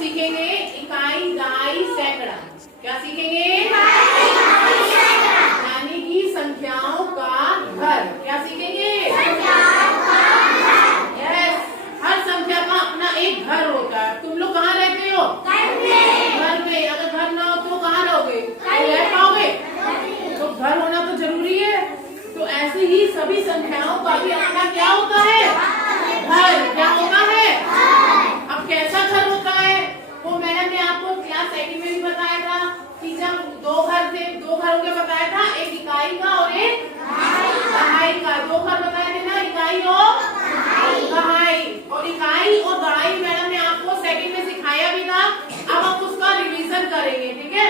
सीखेंगे इकाई, दहाई, सैकड़ा। क्या सीखेंगे? यानी कि संख्याओं का घर। क्या सीखेंगे? यस, हर संख्या का अपना एक घर होता है। तुम लोग कहाँ रहते हो? घर में। अगर घर ना हो तो कहाँ रहोगे? रह पाओगे? तो घर होना तो जरूरी है। तो ऐसे ही सभी संख्याओं का भी अपना क्या होता है? घर। क्या होता है? अब कैसा घर होता है वो मैंने आपको क्लास सेकंड में भी बताया था कि जब दो घर थे, दो घरों के बताया था, एक इकाई का और एक दहाई का। दो घर बताए थे ना, इकाई और दहाई। और इकाई और दहाई मैडम ने आपको सेकंड में सिखाया भी था। अब हम उसका रिवीजन करेंगे, ठीक है?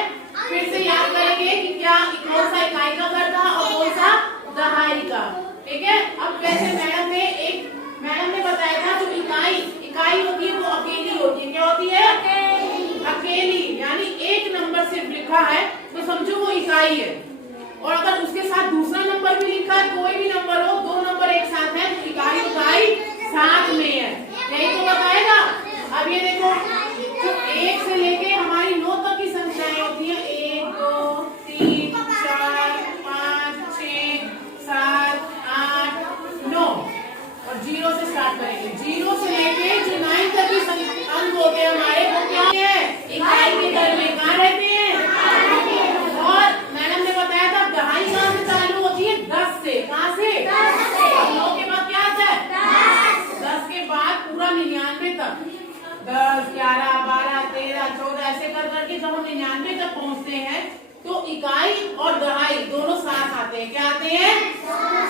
फिर से याद करेंगे कि क्या कौन सा इकाई का घर था और कौन सा दहाई का, ठीक है? अब वैसे मैडम ने बताया था जो इकाई होती है वो अकेली होती है। क्या होती है? अकेली। यानी एक नंबर सिर्फ लिखा है तो समझो वो इकाई है। और अगर उसके साथ दूसरा नंबर भी लिखा है, कोई भी नंबर हो, दो नंबर एक साथ है तो इकाई साथ में है। यही तो बताएगा। अब ये देखो, जो एक से लेके हमारी 9 तक की संख्याएं होती है, 1 2 3 4 5 6 7 8 9, और 0 से स्टार्ट करेंगे। 0 से लेके जो 9 तक की अंक होते हैं हमारे, वो क्या है? इकाई के घर में। कहाँ रहते हैं? और मैडम ने बताया था दहाई कहाँ से चालू होती है? 10 से। कहाँ से? 9 के बाद क्या आता है? 10 के बाद पूरा 99 तक। 10 11 12 13 14 ऐसे कर करके जब हम 99 तक पहुँचते हैं तो इकाई और दहाई दोनों साथ आते हैं। क्या आते हैं?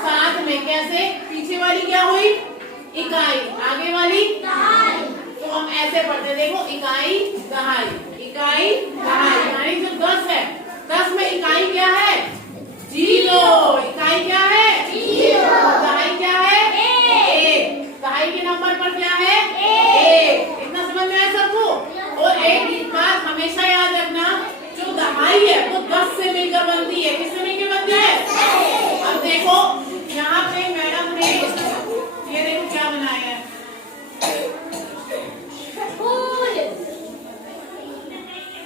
साथ में। कैसे? पीछे वाली क्या हुई? इकाई, आगे वाली दहाई। तो हम ऐसे पढ़ते, देखो इकाई दहाई, इकाई दहाई। यानी जो 10 है, 10 में इकाई क्या है? 0। इकाई क्या है? 0। दहाई क्या है? 1। दहाई के नंबर पर क्या है? 1। इतना समझ में आया सबको? और एक बात हमेशा याद रखना, जो दहाई है वो 10 से मिलकर बनती है। किससे मिलकर बनती है? अब देखो यहाँ पे मैडम ने ये देखो क्या बनाया है।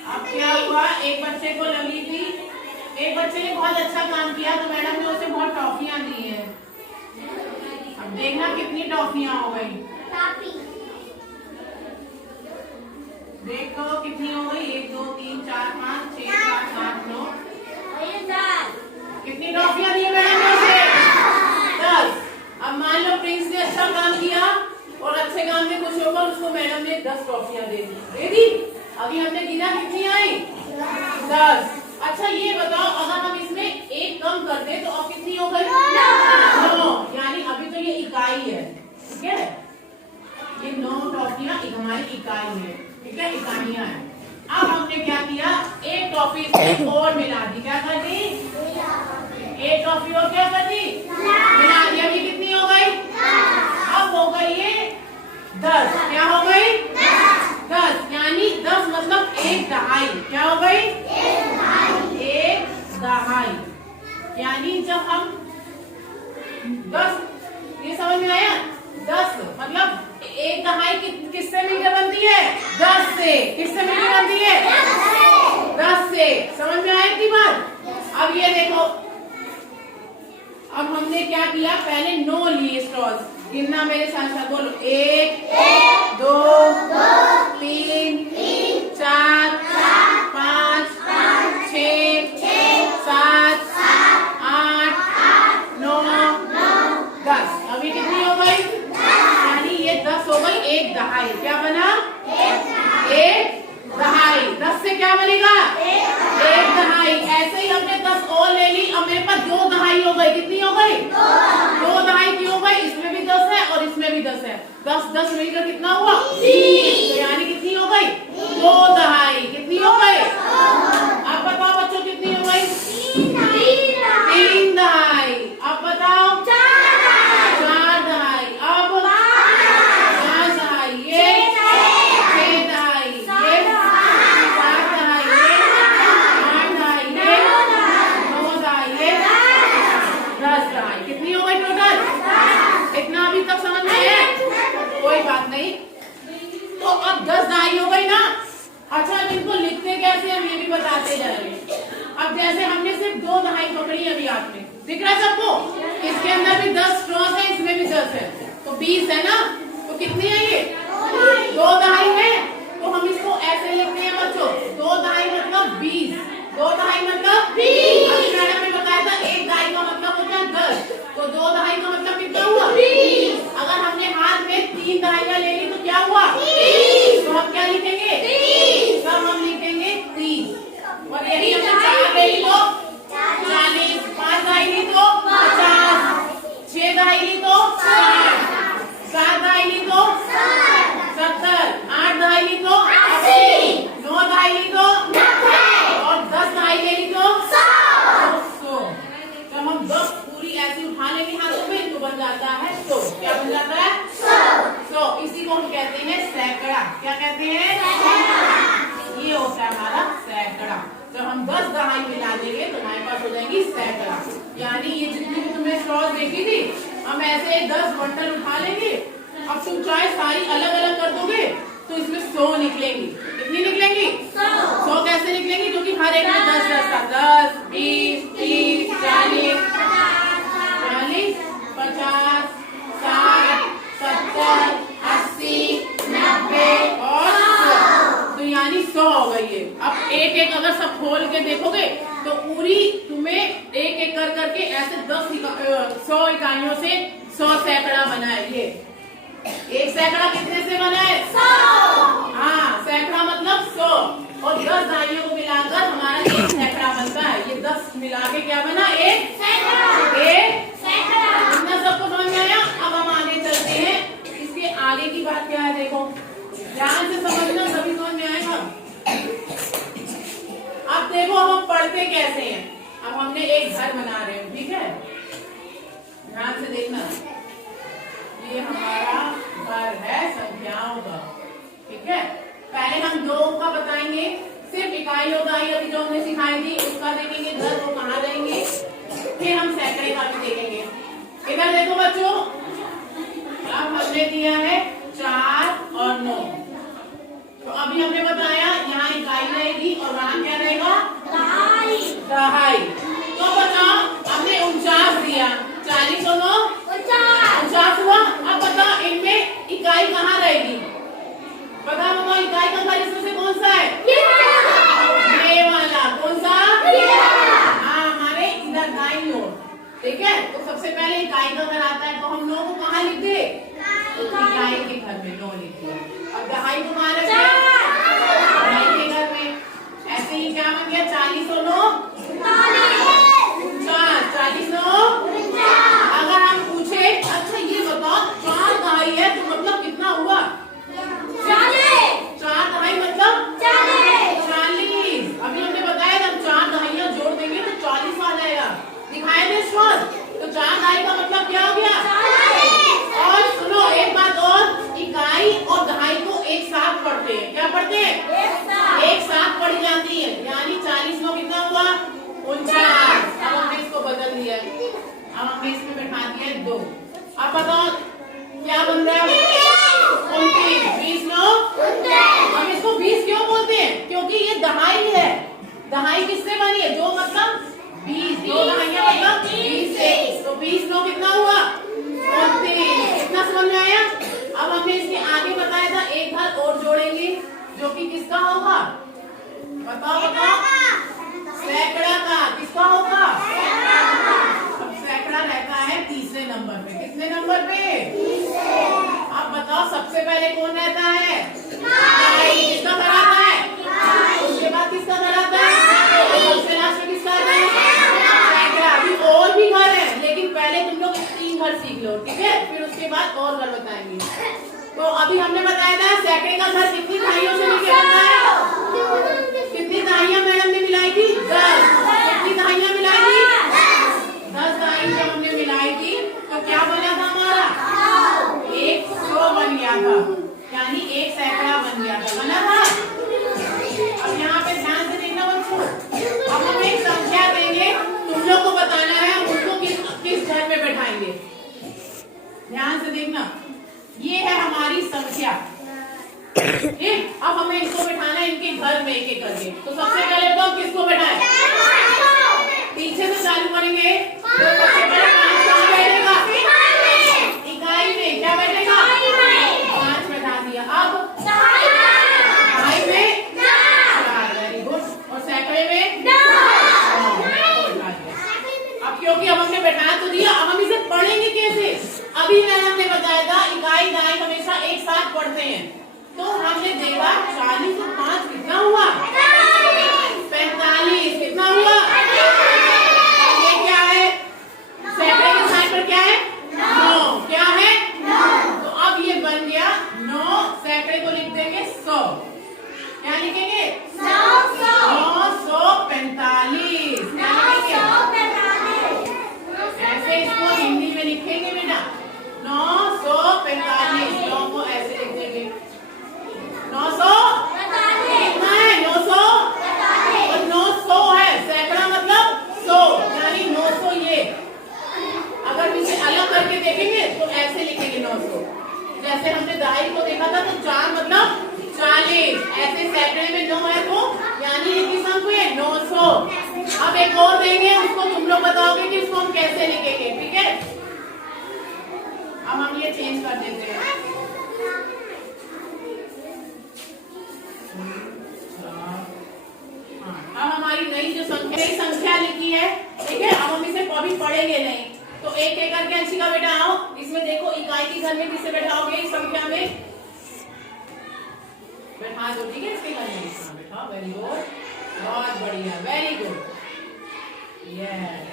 अब क्या हुआ, एक बच्चे को लगी थी, एक बच्चे ने बहुत अच्छा काम किया तो मैडम ने उसे बहुत टॉफियां दी है। अब देखना कितनी टॉफियां हो गई। देखो कितनी हो गई? 1 2 3 4 5 6 7 8 9। कितनी टॉफियां दी मैडम ने उसे? 10। अब मान लो प्रिंस ने अच्छा काम किया और अच्छे काम में खुश होकर उसको मैडम ने 10 टॉफियां दे दी। अभी हमने गिना कितनी आई? 10। अच्छा ये बताओ, अगर हम इसमें एक कम कर दे तो अब कितनी हो गई? 9। यानी अभी तो ये इकाई है, ठीक है? ये 9 टॉफियां हमारी इकाई है, ठीक है? इकाइयां हैं। अब हमने क्या किया? एक टॉफी और मिला दी। क्या कर दी? एक टॉफी और क्या कर दी? मिला दी। अभी कितनी हो गई? अब हो गई ये 10। क्या हो गई? 10। यानी 10 मतलब एक दहाई। क्या हो गई? एक दहाई। यानी जब हम 10, ये समझ में आया? 10 मतलब एक दहाई किससे मिलकर बनती है? 10 से। किससे मिलकर बनती है? 10 से। समझ में आया इतनी बात? अब ये देखो, अब हमने क्या किया? पहले 9 लिए स्ट्रॉज। गिनना मेरे साथ साथ, बोलो। 1 2 3 4 5 6 7 8 9 10। अभी कितनी हो गई? यानी ये 10 हो गई एक दहाई। क्या बना? एक दहाई। 10 से क्या बनेगा? एक दहाई। ऐसे ही हमने 10 और ले ली। अब मेरे पास 2 दहाई हो गई। कितनी हो गई? 2 दहाई की हो गई। इसमें भी 10 है और इसमें भी 10 है। 10 मिलकर कितना हुआ? 30। तो यानी कितनी हो गई? 2 दहाई। कितनी हो गई? अब बताओ बच्चों कितनी हो गई? 3 दहाई। अब बताओ? 4 दहाई। अब 5 दहाई। ये 6 दहाई। ये 7 दहाई। ये 8 दहाई। ये 9 दहाई। ये 10 दहाई। कितनी हो गई टोटल? इतना अभी तक समझ में है? कोई बात नहीं। तो अब 10 दहाई हो गई ना। अच्छा, अब इनको लिखते कैसे हम ये भी बताते जा रहे हैं। अब जैसे हमने सिर्फ 2 दहाई पकड़ी अभी आपने, दिख रहा है सबको? इसके अंदर भी 10 स्ट्रॉस है, इसमें भी 10 है, तो 20 है ना। तो कितनी है ये? 2 दहाई है। तो हम इसको ऐसे लिखते हैं बच्चों, 2 दहाई मतलब 20। 2 दहाई मतलब 20। अभी मैडम ने बताया था 1 दहाई का मतलब होता है 10, तो 2 दहाई का मतलब कितना हुआ? 20। अगर हमने हाथ में 3 दहाइयां ले ली तो क्या हुआ? 30। तो हम क्या लिखेंगे? 30। तब हम लिखेंगे 30। और यही हमने 4 ले ली तो 40, 5 दहाई ली तो 50, 6 दहाई ली तो 60, 7 दहाई ली तो 70, 8 दहाई ली तो 80, 9 दहाई ली तो 90 और 10 दहाई ले ली तो 100। जब हम 10 पूरी ऐसी उठा लेंगे हाथों में तो बन जाता है 100। क्या बन जाता है? 100। इसी को हम कहते हैं सैकड़ा। क्या कहते हैं? ये होता है हमारा सैकड़ा। जब हम 10 दहाई मिला देंगे तो हमारे पास हो जाएगी सैकड़ा। यानी ये जितनी भी तुमने स्ट्रॉस देखी थी, हम ऐसे 10 बंडल उठा लेंगे। अब तुम चाहे सारी अलग अलग कर दोगे तो इसमें 100 निकलेंगी। कितनी निकलेंगी? 100 कैसे निकलेंगी? क्योंकि हर एक में 10 10 था। 10, 20, 30, 40, 50, 60, 70, 80, 90 और 100। तो यानी 100 हो गई है। अब एक एक अगर सब खोल के देखोगे तो पूरी तुम्हें एक एक कर करके ऐसे 100 इकाइयों से 100 सैकड़ा बना है। ये एक सैकड़ा कितने से बना है? 100। हाँ, सैकड़ा मतलब 100 और 10 दहाइयों को मिलाकर हमारा एक सैकड़ा बनता है। ये 10 मिला के क्या बना? एक सैकड़ा। एक सैकड़ा। इतना सबको समझ में आया? अब हम आगे चलते हैं। इसके आगे की बात क्या है देखो, ध्यान से समझना, सभी समझ में आएगा। अब देखो हम पढ़ते कैसे हैं। अब हमने एक घर बना रहे हैं, ठीक है? ध्यान से देखना, ये हमारा घर है संख्याओं का, ठीक है? पहले हम 2 का बताएंगे, सिर्फ इकाई और दहाई अभी जो हमने सिखाई थी उसका देखेंगे, घर को कहाँ देंगे, फिर हम सैकड़े का भी देखेंगे। इधर देखो बच्चों, अब हमने दिया है 4 और 9। तो अभी हमने बताया यहाँ इकाई रहेगी और वहां क्या रहेगा? दहाई। तो बताओ, हमने 49 दिया, 40 और 9 49 हुआ। अब बताओ इनमें इकाई कहाँ रहेगी? बताओ मम्मा, इकाई का घर इसमें से कौन सा है? ये वाला। कौन सा? हाँ, हमारे इधर दाईं ओर, ठीक है? तो सबसे पहले इकाई का घर आता है, तो हम 9 को कहाँ लिख दे? इकाई के घर में 9 लिख दिया। अब दहाई को कहाँ रख दिया? दहाई के घर में। ऐसे ही क्या बन गया? 40 और 9 49, 40 9। अगर हम पूछे, अच्छा ये बताओ 4 दहाई है तो मतलब कितना हुआ? 4 दहाई मतलब 40। अभी हमने बताया जब 4 दहाइयां जोड़ देंगे तो 40 आ जाएगा। दिखाए थे स्ट्रॉस? तो 4 दहाई का मतलब क्या हो गया? 40। और सुनो एक बात और, इकाई और दहाई को एक साथ पढ़ते हैं। क्या पढ़ते हैं? एक साथ पढ़ी जाती है। यानी 40 में कितना हुआ? 49। अब हमने इसको बदल दिया, अब हमने इसमें बैठा दिया 2। अब बताओ क्या बन रहा है? 29। 20 9। हम इसको 20 क्यों बोलते हैं? क्योंकि ये दहाई है। दहाई किससे बनी है? 2 मतलब 20। 2 दहाइयां मतलब 20 से। तो 20 9 कितना हुआ? 29। कितना समझ में आया? अब हमने इसके आगे बताया था एक घर और जोड़ेंगे जो कि किसका होगा? बताओ बताओ। सैकड़ा का। किसका होगा? अब सैकड़ा रहता है तीसरे नंबर पे। कितने नंबर पे? अब बताओ सबसे पहले कौन रहता है? किसका घर आता है? उसके बाद किसका घर आता है? सबसे लास्ट में किसका आता है? सैकड़ा। अभी और भी घर है, लेकिन पहले तुम लोग 3 घर सीख लो, ठीक है? फिर उसके बाद और घर बताएंगे। तो अभी हमने बताया था सैकड़े का घर कितनी दहाइयों से मिलकर बनता है? कितनी दहाइयां मैडम ने मिलाई थी? 10। कितनी दहाइयां मिलाई थी? 10 दहाई जब हमने मिलाई थी तो क्या बना था हमारा? 100 बन गया था, यानी एक सैकड़ा बन गया था। बना था? अब यहाँ पे ध्यान से देखना बच्चों, अब हम एक संख्या देंगे, तुम लोग को बताना है हम उसको किस घर में बैठाएंगे। ध्यान से देखना, ये है हमारी संख्या। ठीक, अब हमें इसको बैठाना है इनके घर में एक एक करके। तो सबसे पहले तो किसको बैठाएं? पीछे से चालू करेंगे तो सबसे पहले 5 कहाँ बैठेगा? इकाई में। क्या बैठेगा? 5 बैठा दिया। अब इकाई में 4, वेरी गुड। और सैकड़े में 9 बैठा दिया। अब क्योंकि अब हमने बैठा तो दिया, अब हम इसे पढ़ेंगे कैसे? अभी मैडम ने बताया था इकाई दहाई हमेशा एक साथ पढ़ते हैं। तो हमने देखा 40 और 5 कितना हुआ? 45। कितना हुआ? ये क्या है? सैकड़े के साइन पर क्या है? 9। क्या है? 9। तो अब ये बन गया 9। सैकड़े को लिख देंगे 100। क्या लिखेंगे? 945। ऐसे इसको हिंदी में लिखेंगे बेटा 945। 9 को ऐसे लिख देंगे 900। कितना है? 900 और 900 है। सैकड़ा मतलब 100, यानी 900। ये अगर इसे अलग करके देखेंगे तो ऐसे लिखेंगे 900। जैसे हमने दहाई को देखा था तो 4 मतलब 40। ऐसे सैकड़े में 9 है तो यानी ये किस अंक हुए? 900। अब एक और देंगे, उसको तुम लोग बताओगे कि उसको हम कैसे लिखेंगे। ठीक है, अब हम ये चेंज कर देते हैं। अब हमारी नई जो संख्या लिखी है, ठीक है, अब हम इसे कभी पढ़ेंगे नहीं। तो एक एक करके अंशिका बेटा आओ। इसमें देखो इकाई के घर में किसे बैठाओगे? इस संख्या में बैठा दो। ठीक है, इसके घर में बैठाओ। वेरी गुड, बहुत बढ़िया, very good. Yes,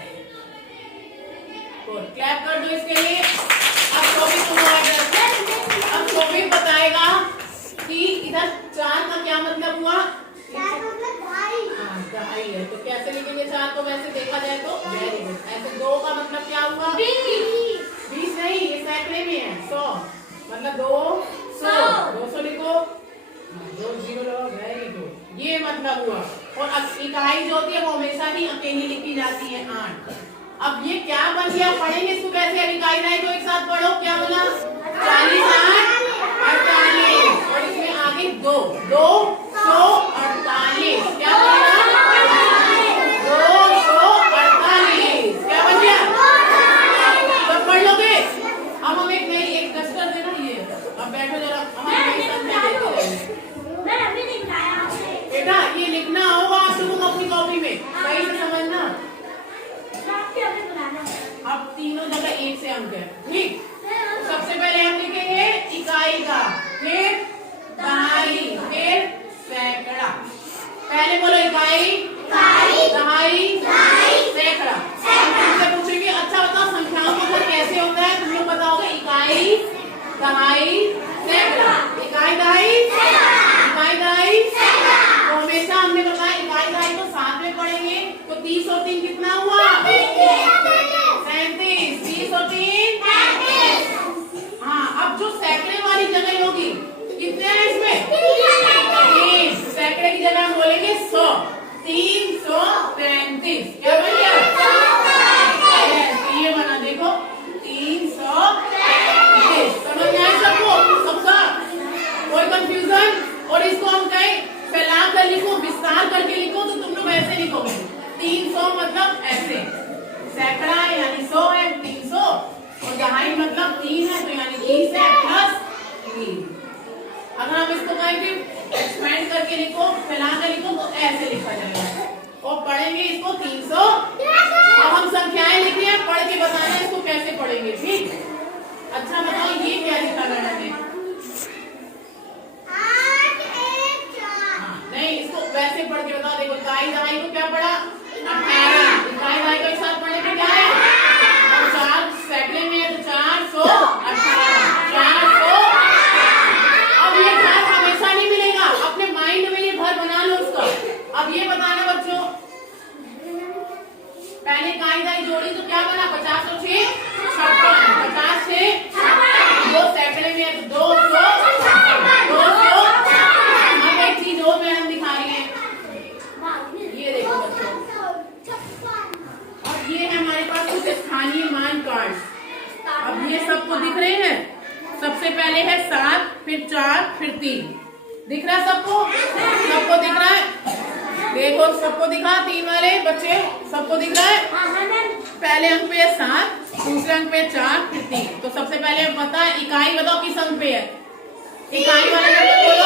good. Clap कर दो इसके लिए। अब शोभित बताएगा कि इधर 4 का क्या मतलब हुआ? दहाई है। तो कैसे लिखेंगे 4 को? वैसे देखा जाए तो वेरी गुड। ऐसे 2 का मतलब क्या हुआ? 20 नहीं, ये सैकड़े में है। 100 मतलब 200। 200 लिखो, 2 0 लो। वेरी गुड, ये मतलब हुआ। और इकाई जो होती है वो हमेशा ही अकेली लिखी जाती है 8। अब ये क्या बन गया? पढ़ेंगे इसको कैसे? अब इकाई दहाई को एक साथ पढ़ो। क्या बोला? 40 8 48 और इसमें आगे 2 248। क्या बनेगा? 248। क्या बन गया? सब पढ़ लोगे? अब हम एक नई एक डस्टर देना। ये अब बैठो जरा, बेटा ये लिखना होगा आप लोगों को अपनी कॉपी में, सही से समझना। अब तीनों जगह 1 से अंक है। ठीक, सबसे पहले हम लिखेंगे इकाई का, फिर दहाई, फिर सैकड़ा। पहले बोलो इकाई दहाई सैकड़ा। तुमसे पूछेंगे अच्छा बताओ संख्याओं का घर कैसे होता है? तुम लोग बताओगे इकाई दहाई सैकड़ा। इकाई दहाई तो हमेशा हमने बताया इकाई दहाई को साथ में पढ़ेंगे। तो 30 और 3 कितना हुआ? 37। 30 और 3 हाँ। अब जो सैकड़े वाली जगह होगी कितने हैं इसमें? 3। सैकड़े की जगह हम बोलेंगे 100। 335। क्या बन गया? ये बना, देखो 335। समझ में आया सबको? सबका कोई कंफ्यूजन? और इसको हम कहें फैला कर लिखो, विस्तार करके लिखो तो तुम लोग ऐसे लिखोगे 300 मतलब ऐसे। सैकड़ा यानी 100 है 300 और दहाई मतलब 3 है तो यानी 30 है प्लस 3। अगर हम इसको कहें कि एक्सपेंड करके लिखो, फैला कर लिखो तो ऐसे लिखा जाएगा। और पढ़ेंगे इसको 300। अब हम संख्याएं लिखी है, पढ़ के बताना इसको कैसे पढ़ेंगे। ठीक, अच्छा बताओ ये क्या लिखा मैडम ने? नहीं, इसको वैसे पढ़ के बताओ। देखो इकाई दहाई को क्या पढ़ा? 18। इकाई दहाई को एक साथ पढ़ने पे क्या है? और 4 सैकड़े में है तो 418। 400। अब ये घर हमेशा नहीं मिलेगा, अपने माइंड में ये घर बना लो उसका। अब ये बताना बच्चों, पहले इकाई दहाई जोड़ी तो क्या बना? 50 और 6 56। 50 6 2 सैकड़े में है तो 200। 200। एक चीज और मैडम दिखा रही है, ये देखो बच्चों। और ये है हमारे पास कुछ स्थानीय मान कार्ड। अब ये सबको दिख रहे हैं। सबसे पहले है 7, फिर 4, फिर 3। दिख रहा है सबको? सबको दिख रहा है? देखो सबको दिखा, 3 वाले बच्चे सबको दिख रहा है? पहले अंक पे है 7, दूसरे अंक पे 4, फिर 3। तो सबसे पहले पता है इकाई बताओ किस अंक पे है? इकाई वाला नंबर बोलो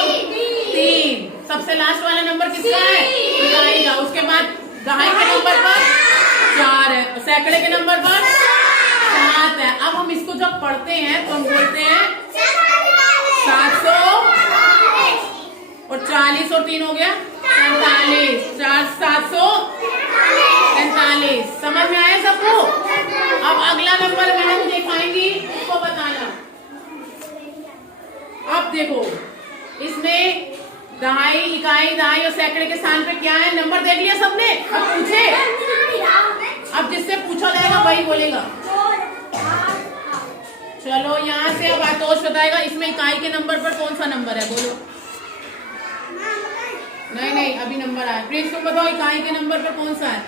3। सबसे लास्ट वाला नंबर किसका है? इकाई का। उसके बाद दहाई के नंबर पर 4 है, सैकड़े के नंबर पर 7 है। अब हम इसको जब पढ़ते हैं तो हम बोलते हैं 700 और 40 और 3 हो गया 45, 745। समझ में आया सबको? अब अगला नंबर मैडम दिखाएंगी, उसको बताना। अब देखो इसमें दहाई, इकाई, दहाई और सैकड़े के स्थान पे क्या है? नंबर देख लिया सबने? अब पूछे, अब जिससे पूछा जाएगा वही बोलेगा। चलो यहाँ से अब आतोष बताएगा इसमें इकाई के नंबर पर कौन सा नंबर है, बोलो। नहीं अभी नंबर आया। प्लीज तुम बताओ इकाई के नंबर पर कौन सा है?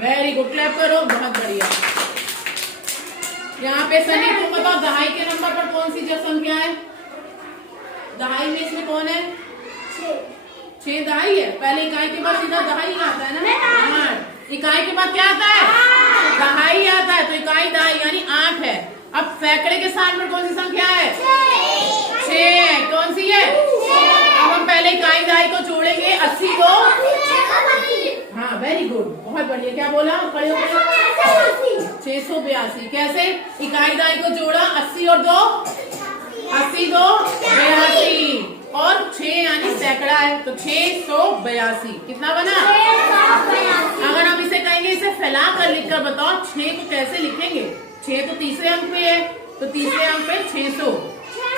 वेरी गुड, क्लैप करो, बहुत बढ़िया। यहाँ पे सनी तुम बताओ दहाई के नंबर पर कौन सी संख्या है? दहाई में इसमें कौन है? 6 दहाई है। पहले इकाई के बाद सीधा दहाई आता है ना? 8। इकाई के बाद क्या आता है? दहाई आता है। तो इकाई दहाई यानी 8 है। अब सैकड़े के स्थान पर कौन सी संख्या है? 6। कौन सी है? अब हम पहले इकाई दहाई को जोड़ेंगे, 80 को। हाँ वेरी गुड, बहुत बढ़िया। क्या बोला? खड़े हो गए। 682। कैसे? इकाई दहाई को जोड़ा, 80 और 2 82 और 6 यानी सैकड़ा है तो 682। कितना बना? अगर हम इसे कहेंगे, इसे फैला कर लिख कर बताओ 6 को कैसे लिखेंगे? 6 तो तीसरे अंक पे है, तो तीसरे अंक पे 600।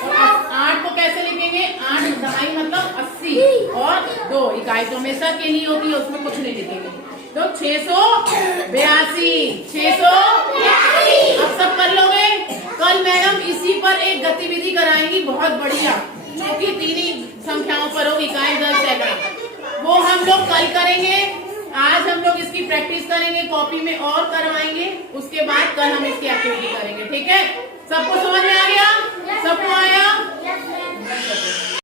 और 8 को कैसे लिखेंगे? 8 दहाई मतलब 80 और 2 इकाई तो हमेशा के लिए होती है, उसमें कुछ नहीं लिखेंगे। तो 682। 682। अब सब कर लोगे? कल मैडम इसी पर एक गतिविधि कराएंगी बहुत बढ़िया, जो कि 3 ही संख्याओं पर होगी, इकाई, दहाई, सैकड़ा। वो हम लोग कल करेंगे। आज हम लोग इसकी प्रैक्टिस करेंगे, कॉपी में और करवाएंगे। उसके बाद कल हम इसकी एक्टिविटी करेंगे। ठीक है? सबको समझ में आ गया? सबको आया?